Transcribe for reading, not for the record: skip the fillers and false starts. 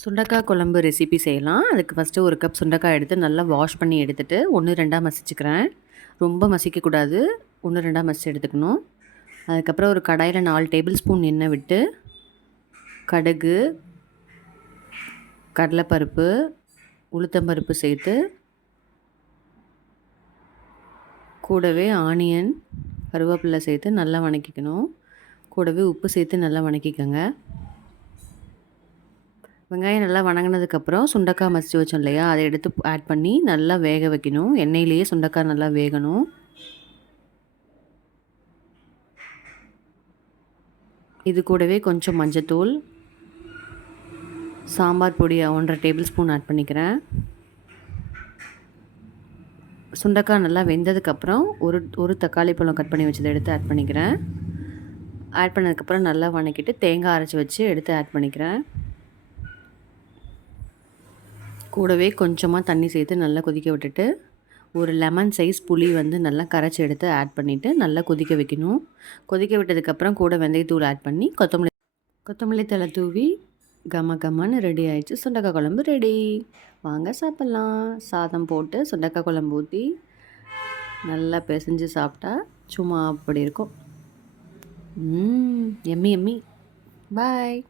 சுண்டக்காய் குழம்பு ரெசிபி செய்யலாம். அதுக்கு ஃபஸ்ட்டு ஒரு கப் சுண்டக்காய் எடுத்து நல்லா வாஷ் பண்ணி எடுத்துகிட்டு 1, 2 மசிச்சுக்கிறேன். ரொம்ப மசிக்கக்கூடாது. 1, 2 மசிச்சு எடுத்துக்கணும். அதுக்கப்புறம் ஒரு கடாயில் 4 டேபிள் ஸ்பூன் எண்ணெய் விட்டு கடுகு, கடலைப்பருப்பு, உளுத்தம்பருப்பு சேர்த்து கூடவே ஆனியன், கருவேப்பிலை சேர்த்து நல்லா வணக்கிக்கணும். கூடவே உப்பு சேர்த்து நல்லா வணக்கிக்கோங்க. வெங்காயம் நல்லா வணங்கினதுக்கப்புறம் சுண்டக்காய் மசிச்சு வச்சோம் இல்லையா, அதை எடுத்து ஆட் பண்ணி நல்லா வேக வைக்கணும். எண்ணெயிலேயே சுண்டக்காய் நல்லா வேகணும். இது கூடவே கொஞ்சம் மஞ்சத்தூள், சாம்பார் பொடி 1½ டேபிள் ஸ்பூன் ஆட் பண்ணிக்கிறேன். சுண்டக்காய் நல்லா வெந்ததுக்கப்புறம் ஒரு தக்காளி பழம் கட் பண்ணி வச்சதை எடுத்து ஆட் பண்ணிக்கிறேன். ஆட் பண்ணதுக்கப்புறம் நல்லா வணக்கிட்டு தேங்காய் அரைச்சி வச்சு எடுத்து ஆட் பண்ணிக்கிறேன். கூடவே கொஞ்சமாக தண்ணி சேர்த்து நல்லா கொதிக்க விட்டுட்டு ஒரு லெமன் சைஸ் புளி நல்லா கரைச்சி எடுத்து ஆட் பண்ணிவிட்டு நல்லா கொதிக்க வைக்கணும். கொதிக்க விட்டதுக்கப்புறம் கூட வெந்தயத்தூள் ஆட் பண்ணி கொத்தமல்லி தழை தூவி கமன்னு ரெடி ஆயிடுச்சு. சுண்டக்காய் குழம்பு ரெடி. வாங்க சாப்பிட்லாம். சாதம் போட்டு சுண்டக்காய் குழம்பு ஊற்றி நல்லா பிசைஞ்சு சாப்பிட்டா சும்மா அப்படி இருக்கும். எம்மி எம்மி. பாய்.